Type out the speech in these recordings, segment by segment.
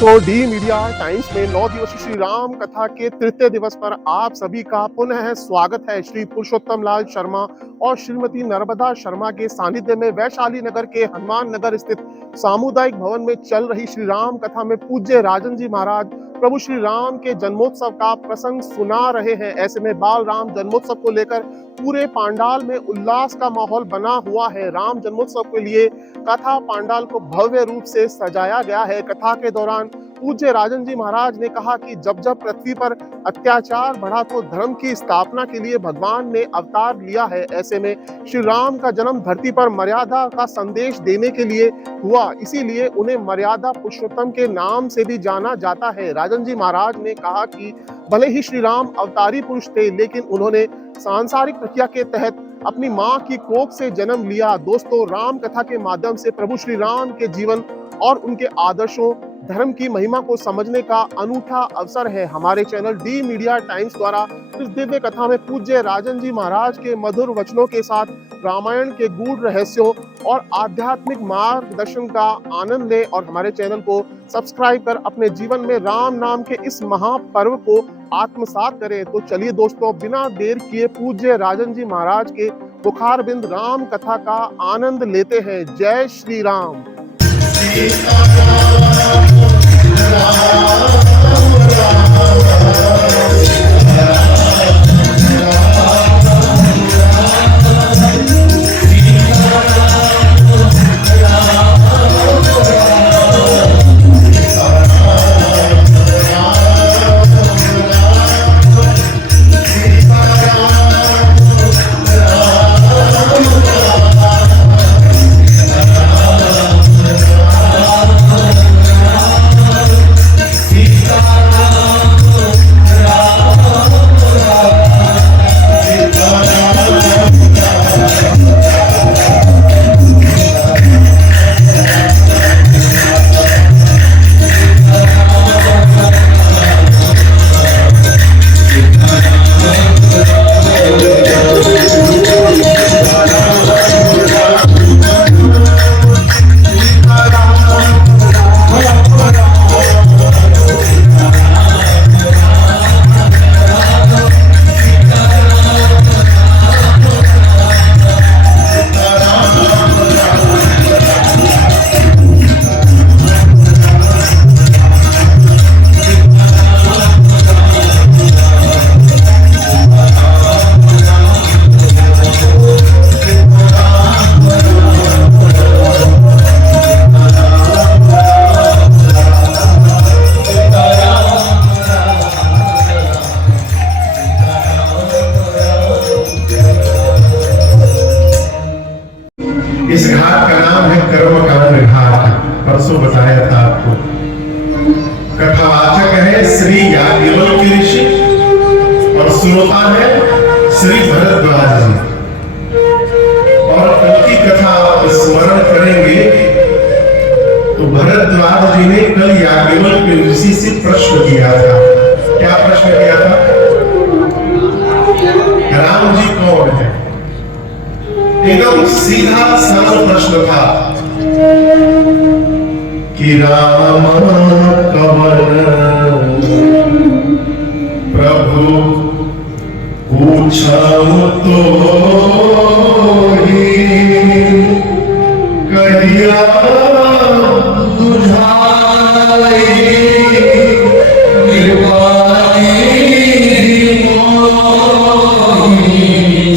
दोस्तों, D media times में 9 दिवसीय श्री राम कथा के तृतीय दिवस पर आप सभी का पुनः स्वागत है। श्री पुरुषोत्तम लाल शर्मा और श्रीमती नर्मदा शर्मा के सानिध्य में वैशाली नगर के हनुमान नगर स्थित सामुदायिक भवन में चल रही श्री राम कथा में पूज्य राजन जी महाराज प्रभु श्री राम के जन्मोत्सव का प्रसंग सुना रहे हैं। ऐसे में बाल राम जन्मोत्सव को लेकर पूरे पांडाल में उल्लास का माहौल बना हुआ है। राम जन्मोत्सव के लिए कथा पांडाल को भव्य रूप से सजाया गया है। कथा के दौरान पूज्य राजन जी महाराज ने कहा कि जब जब पृथ्वी पर अत्याचार बढ़ा तो धर्म की स्थापना के लिए भगवान ने अवतार लिया है। ऐसे में श्री राम का जन्म धरती पर मर्यादा का संदेश देने के लिए हुआ, इसीलिए उन्हें मर्यादा पुरुषोत्तम के नाम से भी जाना जाता है। राजन जी महाराज ने कहा कि भले ही श्री राम अवतारी पुरुष थे, लेकिन उन्होंने सांसारिक प्रक्रिया के तहत अपनी मां की कोख से जन्म लिया। दोस्तों, राम कथा के माध्यम से प्रभु श्री राम के जीवन और उनके आदर्शों, धर्म की महिमा को समझने का अनूठा अवसर है। हमारे चैनल डी मीडिया टाइम्स द्वारा इस दिव्य कथा में पूज्य राजन जी महाराज के मधुर वचनों के साथ रामायण के गूढ़ रहस्यों और आध्यात्मिक मार्गदर्शन का आनंद लें और हमारे चैनल को सब्सक्राइब कर अपने जीवन में राम नाम के इस महापर्व को आत्मसात करें। तो चलिए दोस्तों, बिना देर किए पूज्य राजन जी महाराज के मुखारबिंद राम कथा का आनंद लेते हैं। जय श्री राम। इस घाट का नाम है कर्मकांड घाट। परसों बताया था आपको। कथावाचक है श्री याज्ञवल्क्य ऋषि और श्रोता है श्री भरद्वाज जी। और कल की कथा स्मरण करेंगे तो भरद्वाज जी ने कल याज्ञवल्क्य ऋषि से प्रश्न किया था। क्या प्रश्न किया था? राम जी कौन है? एकदम सीधा सरल प्रश्न था कि राम कवन प्रभु पूछऊ तो ही कहिया बुझाई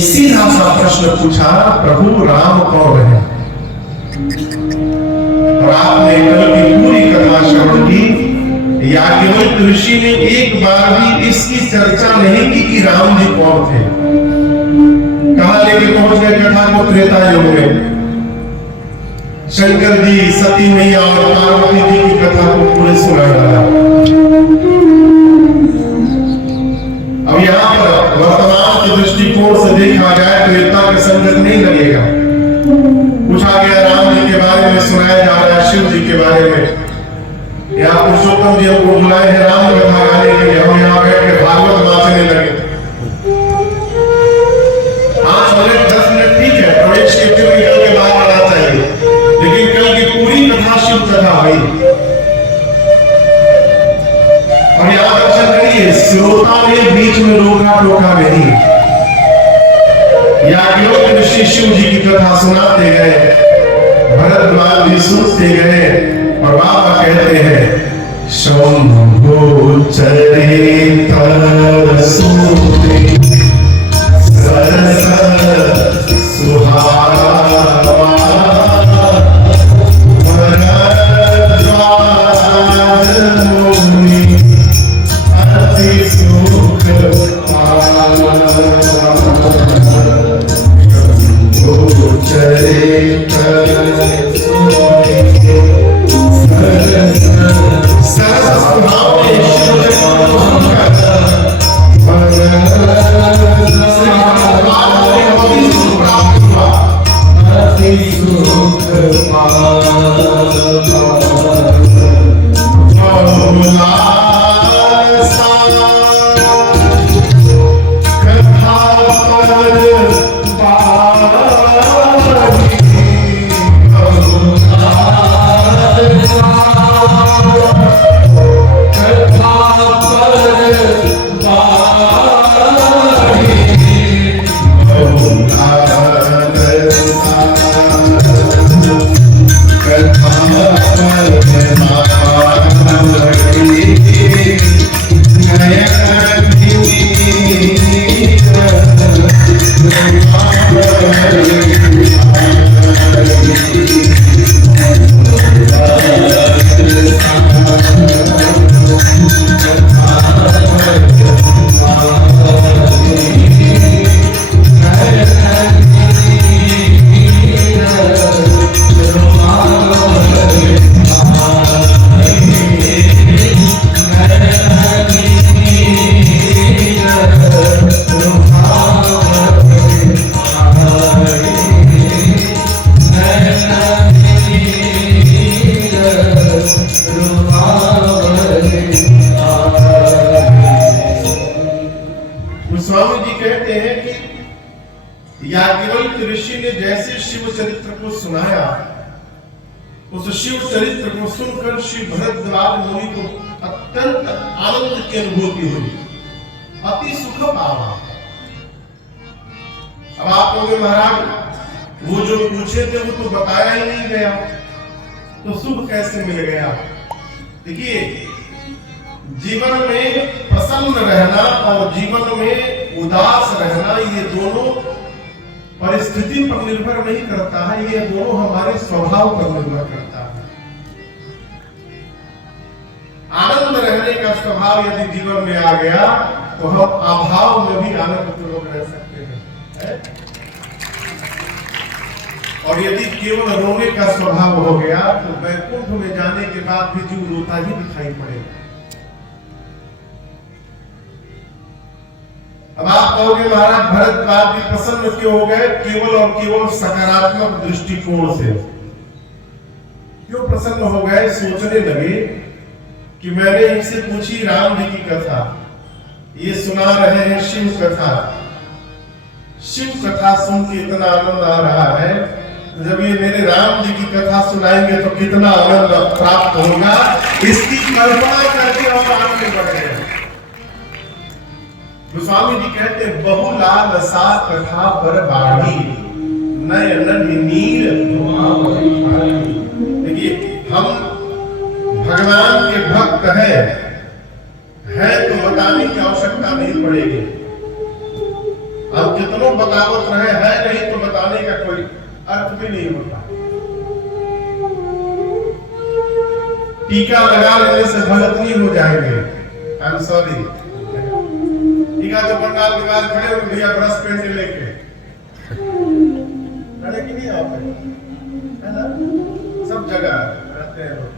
सीधा सा प्रश्न पूछा, प्रभु राम कौन है? और आपने कल की पूरी कथा श्रवण की। याज्ञवल्क्य ऋषि ने एक बार भी इसकी चर्चा नहीं की कि राम जी कौन थे। कहां लेके पहुंच गए कथा को? त्रेता युग में शंकर जी, सती मैया और पार्वती जी की कथा को पूरे सुना डाला। अब यहाँ पर वर्तमान के दृष्टिकोण से देखा जाए तो इतना के संगत नहीं लगेगा। पूछा गया राम जी के बारे में, सुनाया जा रहा है शिव जी के बारे में। यहाँ पुरुषोत्तम जी हमको बुलाए हैं राम कथा गाने के लिए, हम यहाँ बैठ के भागवत नाचने लगे। 5 मिनट 10 मिनट ठीक है, प्रवेश के फिर निकल के बाहर आना चाहिए, लेकिन कल की पूरी कथा शिव कथा हुई। देखिए श्रोता ने बीच में रोका टोका नहीं। याज्ञवल्क्य ऋषि शिव जी की कथा सुनाते गए, भरद्वाज जी सुनते गए और बाबा कहते हैं शंभो चरित सुनि सरस सुहावा याज्ञवल्क्य ऋषि ने जैसे शिव चरित्र को सुनाया, उस शिव चरित्र को सुनकर श्री भरद्वाज मुनि को अत्यंत आनंद की अनुभूति हुई, अति सुख पावा। अब आप कहोगे महाराज वो जो पूछे थे वो तो बताया ही नहीं गया, तो सुख कैसे मिल गया? देखिए जीवन में प्रसन्न रहना और जीवन में उदास रहना, ये दोनों परिस्थिति पर निर्भर नहीं करता है, ये दोनों हमारे स्वभाव पर निर्भर करता है। आनंद रहने का स्वभाव यदि जीवन में आ गया तो हम अभाव में भी आनंद पूर्वक रह सकते हैं, और यदि केवल रोने का स्वभाव हो गया तो वैकुंठ में जाने के बाद भी जीव रोता ही दिखाई पड़ेगा। अब आप कहोगे महाराज भरद्वाज जी प्रसन्न क्यों हो गए? केवल और केवल सकारात्मक दृष्टिकोण से क्यों प्रसन्न हो गए? सोचने लगे कि मैंने इनसे पूछी राम जी की कथा, ये सुना रहे हैं शिव कथा। शिव कथा सुन के इतना आनंद आ रहा है, जब ये मेरे राम जी की कथा सुनाएंगे तो कितना आनंद प्राप्त होगा, इसकी कल्पना करके और आनंद बढ़ गए। गोस्वामी जी कहते बहुलाल सा कथा पर बाढ़ी नयन नीर। देखिए हम भगवान के भक्त है तो बताने की आवश्यकता नहीं पड़ेगी। हम कितनों बतावत रहे है नहीं तो बताने का कोई अर्थ भी नहीं होता। टीका लगा लेने से भगत नहीं हो जाएंगे। I am sorry. टीका तो पंडाल के बाद खड़े हो भैया ब्रश पेन लेके खड़े की नहीं आप है ना, सब जगह रहते हैं लोग।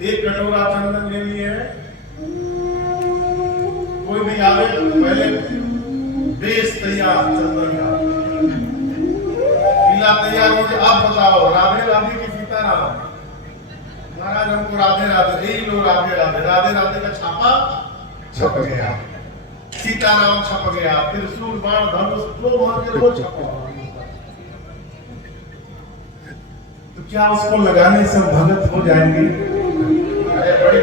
एक कटोरा चंदन ले लिए है, कोई भी आवे पहले बेस तैयार चंदन का पीला तैयार हो जाए। आप बताओ राधे राधे की सीताराम महाराज हमको राधे राधे, यही लोग राधे राधे राधे राधे का छापा छप गया, सीताराम छप गया, त्रिशूल बाण धनुष तो मान के रोज छपा। तो क्या उसको लगाने से भगत हो जाएंगे? बड़ी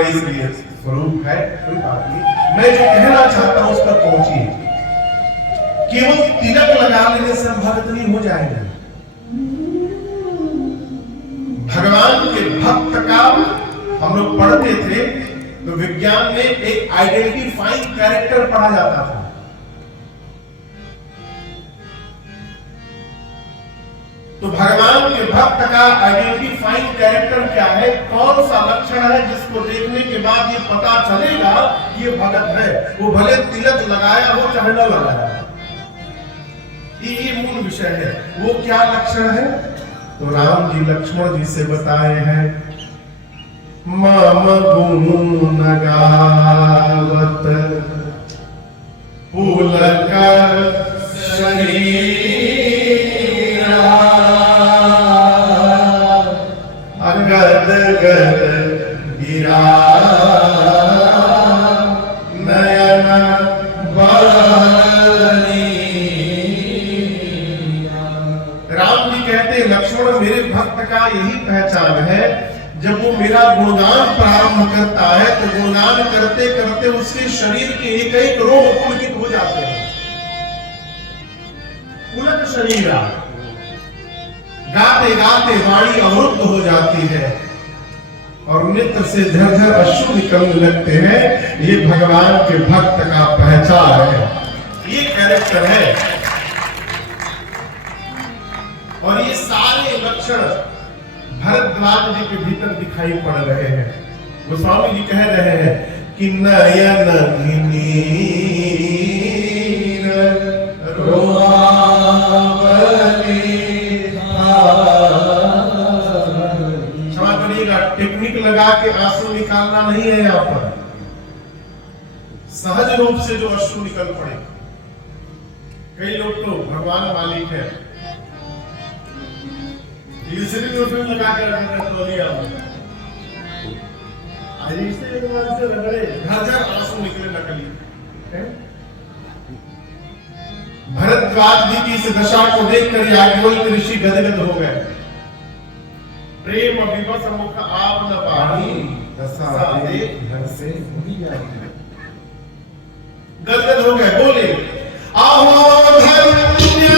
गए इसलिए स्वरूप है, कोई बात नहीं। मैं जो कहना चाहता हूं उस पर पहुंचिए। केवल तिलक लगा लेने से हम भक्त नहीं हो जाएंगे। भगवान के भक्त का हम लोग पढ़ते थे तो विज्ञान में एक आइडेंटिफाइंग कैरेक्टर पढ़ा जाता था। तो भगवान के भक्त का आइडेंटिफाइंग कैरेक्टर क्या है, कौन सा लक्षण है जिसको देखने के बाद ये पता चलेगा ये भगत है, वो भले तिलक लगाया हो चाहे न लगाया हो। ये मूल विषय है। वो क्या लक्षण है? तो राम जी लक्ष्मण जी से बताए हैं, मम गुण गावत पुलक शरीर गद गद गिरा नयन बलनी। राम जी कहते हैं लक्ष्मण मेरे भक्त का यही पहचान है, जब वो मेरा गुणगान प्रारंभ करता है तो गुणगान करते करते उसके शरीर के एक एक रोग पुलकित हो जाते हैं। पुलक शरीर, गाते गाते वाणी अवरुद्ध हो जाती है और नेत्र से झरझर अश्रु निकलने लगते हैं। ये भगवान के भक्त का पहचान है, ये कैरेक्टर है। और ये सारे लक्षण भरद्वाज जी के भीतर दिखाई पड़ रहे हैं। गोस्वामी जी कह रहे हैं कि नयन टेक्निक लगा के आंसू निकालना नहीं है यहाँ पर, सहज रूप से जो अश्रु निकल पड़े। कई लोग तो भगवान मालिक है, लगा के आंसू निकले नकली। भरद्वाज जी की इस दशा को देखकर याज्ञवल्क्य ऋषि गदगद हो गए। प्रेम विवश मुख आप न पानी दशा देख घर से गदगद हो गए। बोले आहो धन्य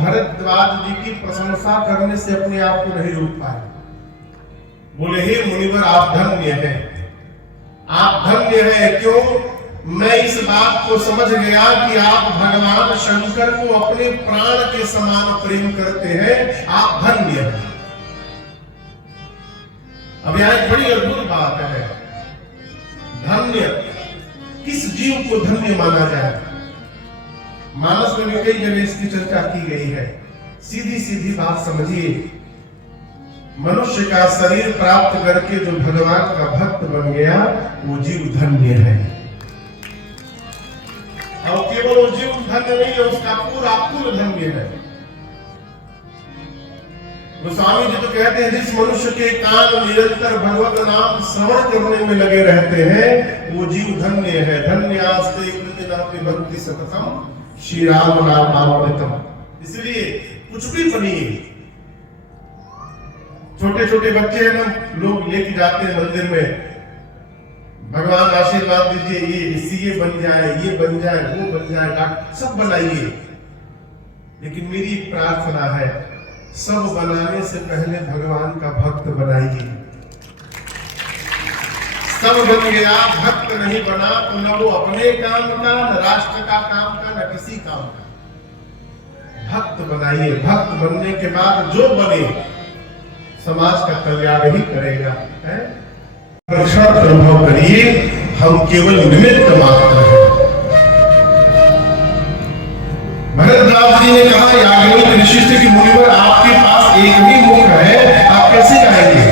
भरद्वाज जी की प्रशंसा करने से अपने आप को नहीं रोक पाए। बोले हे मुनिवर आप धन्य हैं, आप धन्य हैं। क्यों? मैं इस बात को समझ गया कि आप भगवान शंकर को अपने प्राण के समान प्रेम करते हैं, आप धन्य हैं। अब यहां एक बड़ी अद्भुत बात है, धन्य किस जीव को धन्य माना जाए? मानस में भी कई जगह इसकी चर्चा की गई है। सीधी सीधी बात समझिए, मनुष्य का शरीर प्राप्त करके जो भगवान का भक्त बन गया वो जीव धन्य है। और केवल वो जीव धन्य नहीं है, उसका पूरा कुल धन्य है। गोस्वामी जी तो कहते हैं जिस मनुष्य के कान निरंतर भगवत नाम श्रवण करने में लगे रहते हैं वो जीव धन्य है। धन्य आस्ते कृतिनापि भक्ति सततम श्री राम नामामृतम। इसलिए कुछ भी बनिए, छोटे छोटे बच्चे हैं ना, लोग लेके जाते हैं मंदिर में, भगवान आशीर्वाद दीजिए, ये सीए बन जाए, ये बन जाए, वो बन जाए, डॉक्टर सब बनाइए। लेकिन मेरी एक प्रार्थना है, सब बनाने से पहले भगवान का भक्त बनाइए। सब बन गया भक्त नहीं बना तो न वो अपने काम का, न राष्ट्र का काम का, न किसी काम का। भक्त बनाइए, भक्त बनने के बाद जो बने समाज का कल्याण ही करेगा। अनुभव करिए, हम केवल निमित्त मात्र हैं। भरद्वाज जी ने कहा याज्ञवल्क्य ऋषि से कि मुनिवर आपके पास एक ही मुख है, आप कैसे गाएंगे?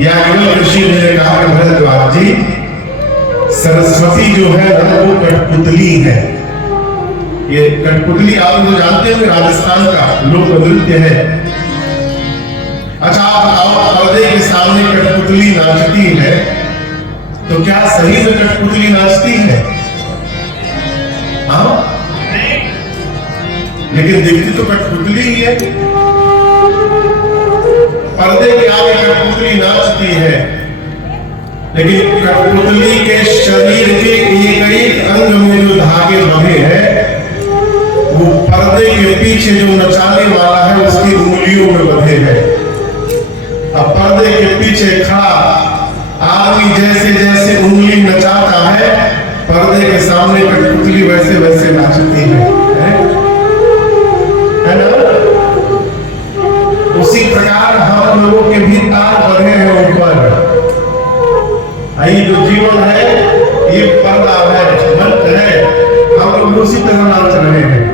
याज्ञवल्क्य ऋषि ने कहा कि भरद्वाज जी, सरस्वती जो है वो कठपुतली है। ये कठपुतली आप लोग जानते हैं, राजस्थान का लोक नृत्य है। अच्छा आप बताओ, पर्दे के सामने कठपुतली नाचती है तो क्या सही में कठपुतली नाचती है? हाँ, लेकिन दिखती तो कठपुतली ही है। पर्दे के आगे कठपुतली नाचती है, लेकिन कठपुतली के शरीर के एक एक अंग में जो धागे बंधे हैं, वो पर्दे के पीछे जो नचाने वाला है उसकी उंगलियों में बंधे हैं। अब पर्दे के पीछे खड़ा आदमी जैसे जैसे उंगली नचाता है, पर्दे के सामने कठपुतली वैसे वैसे नाचती है ना? उसी प्रकार हम लोगों के भी तार बंधे हैं ऊपर। ये जो जीवन है ये पर्दा है, मंच है, हम लोग उसी तरह नाच रहे हैं।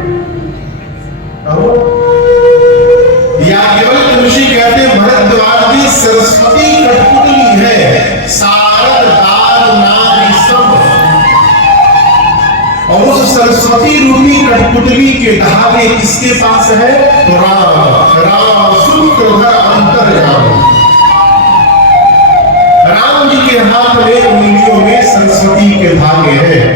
याज्ञवल्क्य ऋषि कहते हैं भरद्वाज जी, सरस्वती कठपुतली है, सारद दार नारी सब। और उस सरस्वती रूपी कठपुतली के धागे किसके पास है? तो राम सूत्रधर अंतर्यामी। राम जी के हाथ में उंगलियों में सरस्वती के धागे हैं।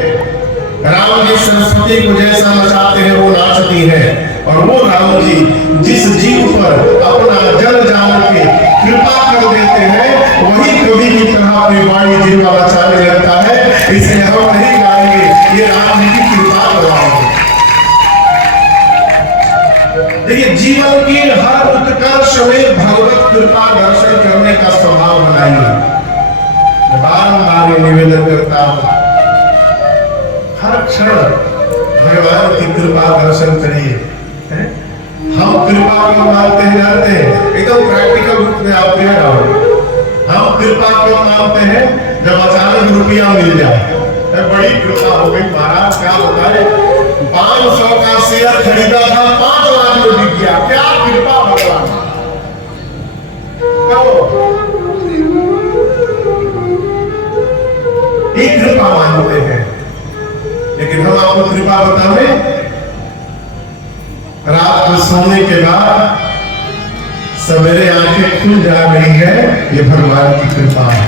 राम जी सरस्वती को जैसा नचाते हैं वो नाचती है, और वो राम जी जिस जीव पर अपना जल जान के कृपा कर देते हैं, वही कवि की तरह अपनी वाणी जिनका नचाने लगता है। इसलिए हम नहीं गाएंगे, ये राम जी की कृपा करवाएंगे। देखिए, जीवन के हर उत्कर्ष में भगवत कृपा दर्शन करने का स्वभाव बनाइए। बारंबार निवेदन करता हूं, हर क्षण भगवान की कृपा दर्शन करिए। हम कृपा को मानते हैं, जानते हैं, एकदम प्रैक्टिकल रूप में आप कह रहा हो। हम कृपा को मानते हैं जब अचानक रुपया मिल जाए, बड़ी कृपा हो गई महाराज, क्या बताए, 500 का शेयर खरीदा था, 5 लाख में बिक गया, क्या कृपा भगवान। एक कृपा मानते हैं, लेकिन हम आपको कृपा बताएं, रात को सोने के बाद सवेरे आंखें खुल जा रही है, ये भगवान की कृपा है।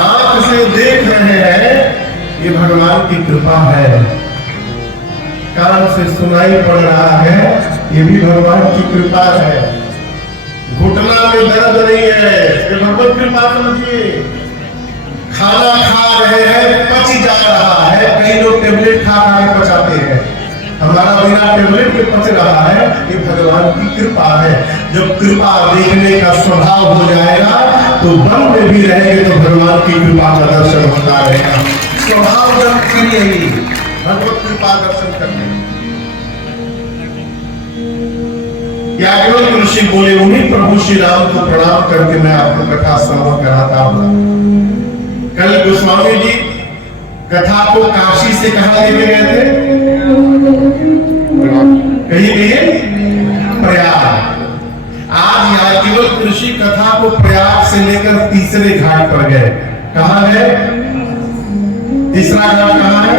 आंख से देख रहे हैं, ये भगवान की कृपा है। कान से सुनाई पड़ रहा है, ये भी भगवान की कृपा है। घुटना में दर्द नहीं है, ये भगवत कृपा समझिए। खाना खा रहे हैं, पच जा रहा है, कई लोग टेबलेट खा के पचाते हैं, हमारा बिना टेबलेट के पच रहा है, ये भगवान की कृपा है। जब कृपा देखने का स्वभाव हो जाएगा तो वन में भी रहेंगे तो भगवान की कृपा का दर्शन होता रहेगा। स्वभाव जब करिए भगवत कृपा दर्शन करने। याज्ञवल्क्य ऋषि बोले, उन्हीं प्रभु श्री राम को प्रणाम करके मैं आपको कथा श्रवण कराता हूं। कल गोस्वामी जी कथा को काशी से कहां लेके गए थे? कहीं गए प्रयाग। आज याज्ञवल्क्य ऋषि कथा को प्रयाग से लेकर तीसरे घाट पर गए। कहां गए? तीसरा घाट कहां है?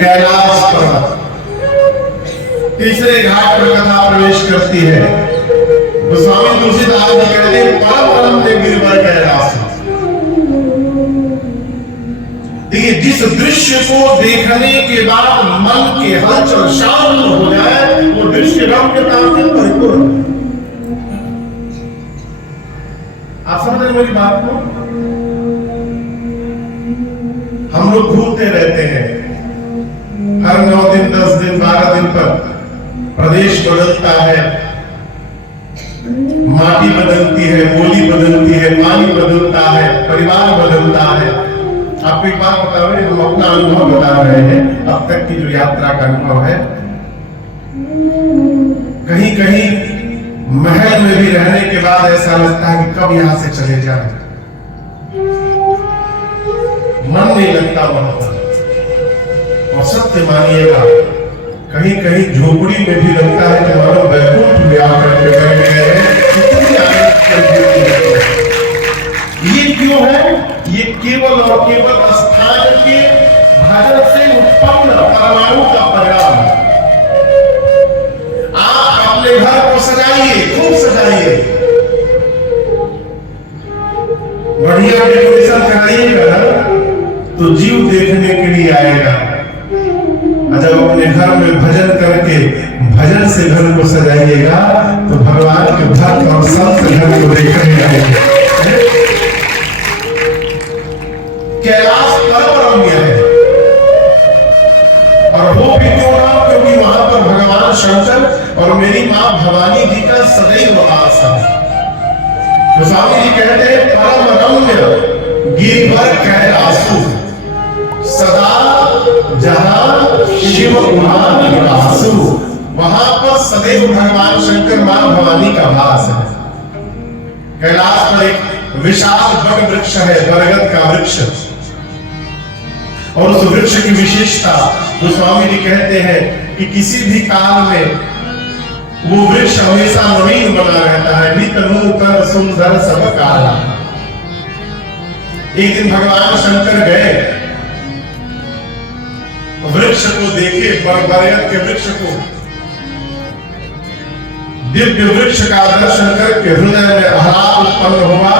कैलाश पर्वत। तीसरे घाट पर कथा प्रवेश करती है। गोस्वामी तुलसीदास जी कहते हैं, परम परम ने गिरवर कैलाश। देखिए, जिस दृश्य को देखने के बाद मन के हलचल शांत हो जाए, वो दृश्य रम्यता से परिपूर्ण। आप समझ रहे मेरी बात को? हम लोग घूमते रहते हैं, हर 9 दिन 10 दिन 12 दिन पर प्रदेश बदलता है, अनुभव बता रहे हैं, अब तक की जो यात्रा का अनुभव है। कहीं कहीं महल में भी रहने के बाद ऐसा लगता है कि कब यहां से चले जाए, मन नहीं लगता वहां पर। और सत्य मानिएगा, कहीं कहीं झोपड़ी में भी लगता है कि मानो वैकुंठ में आकर के बैठ गए हैं। इतनी आनंद की अनुभूति है। ये क्यों है? ये केवल और केवल स्थान के भजन से उत्पन्न परमाणु का परिणाम है। आप अपने घर को सजाइए, खूब सजाइए, बढ़िया डेकोरेशन कराइएगा ना, तो जीव देखने के लिए आएगा। जब अपने घर में भजन करके भजन से घर को सजाइएगा तो भगवान के भक्त और संत घर को देखने आएंगे। कैलाश परम रम्य है, और वो भी क्यों ना, क्योंकि वहां पर भगवान शंकर और मेरी मां भवानी जी का सदैव वास है। तो स्वामी जी कहते हैं परम रम्य गिरिवर कैलाशु सदा जहां शिव निवासु, वहां पर सदैव भगवान शंकर मां भवानी का वास है। कैलाश पर एक विशाल बड़ वृक्ष है, बरगद का वृक्ष, और उस वृक्ष की विशेषता गोस्वामी जी कहते हैं कि किसी भी काल में वो वृक्ष हमेशा नवीन बना रहता है, नित नूतन सुंदर सब काला। एक दिन भगवान शंकर गए, वृक्ष को देखे, बरगद के वृक्ष को, दिव्य वृक्ष का दर्शन करके हृदय में आह्लाद उत्पन्न हुआ,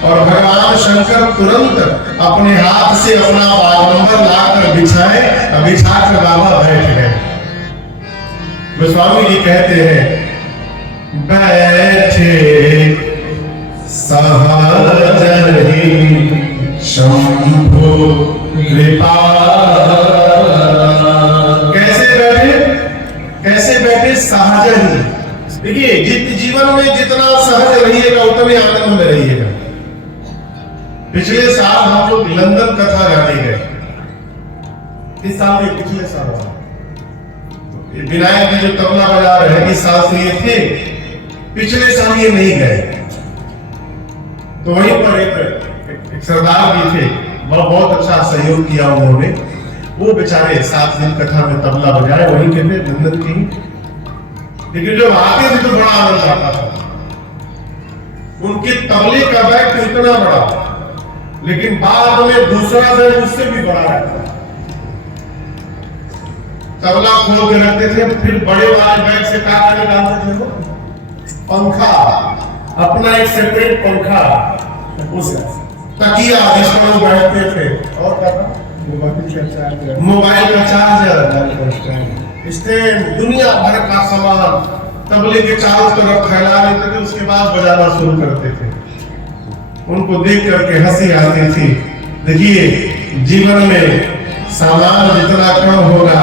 और भगवान शंकर तुरंत अपने हाथ से अपना बागंबर लाकर बिछाए, बिछाकर बाबा बैठ गए। गोस्वामी जी कहते हैं बैठे सहज ही शंभु कृपा। कैसे बैठे? सहज ही। देखिए, जीवन में जितना सहज रहिएगा उतने आनंद में रहिएगा। पिछले साल हम लोग लंदन कथा गाने गए। इस साल में पिछले साल विनायक जी जो तबला बजा रहे हैं, इस साल से ये थे, पिछले साल ये नहीं गए। तो वहीं पर एक सरदार भी थे, वह बहुत अच्छा सहयोग किया उन्होंने। वो बेचारे 7 दिन कथा में तबला बजाए, वहीं के थे, लंदन के ही। लेकिन जब आते थे तो बड़ा आनंद आता था। उनके तबले का बैग तो इतना बड़ा, लेकिन बाद में दूसरा बैग उससे भी बड़ा रहता। तबला खोल के रखते थे, फिर बड़े वाले बैग से क्या निकालते थे वो? पंखा, अपना एक सेपरेट पंखा, उस तकिया जिसमें वो बैठते थे, और क्या था? मोबाइल का चार्जर, स्टैंड, दुनिया भर का सामान तबले के चारों तरफ फैला लेते थे। उसके बाद बजाना शुरू करते थे। उनको देख करके हंसी आती थी। देखिए, जीवन में सामान जितना कम होगा,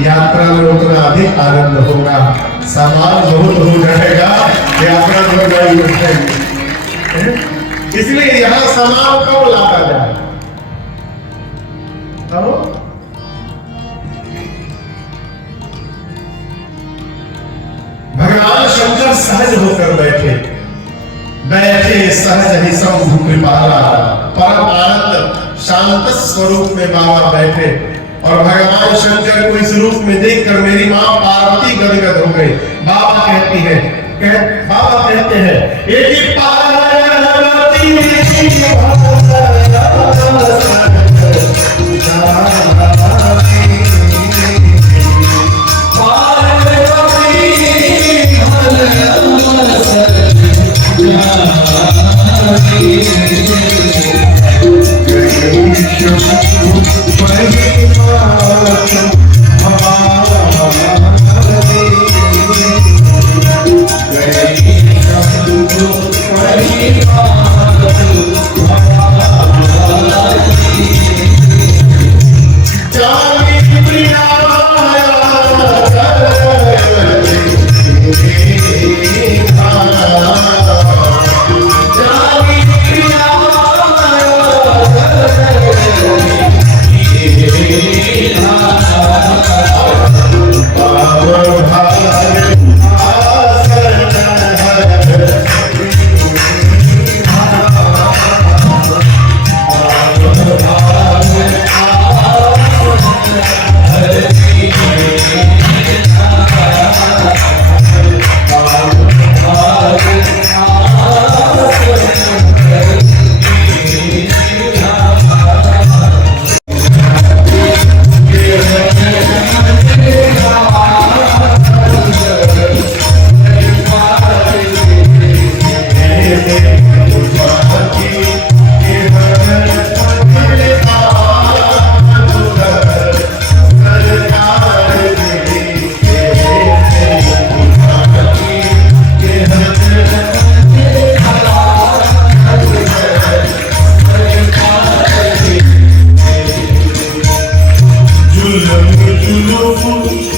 यात्रा में उतना अधिक आनंद होगा। सामान बहुत हो जाएगा, यात्रा में नहीं हो जाएगी। इसलिए यहाँ सामान कम लाता जाए। भगवान शंकर सहज होकर बैठे सहज ही शंभु कृपाला, परम आनंद शांत स्वरूप में बाबा बैठे। और भगवान शंकर को इस रूप में देखकर मेरी मां पार्वती गदगद हो गई। बाबा कहते हैं एक पार्वती झूलन झूलो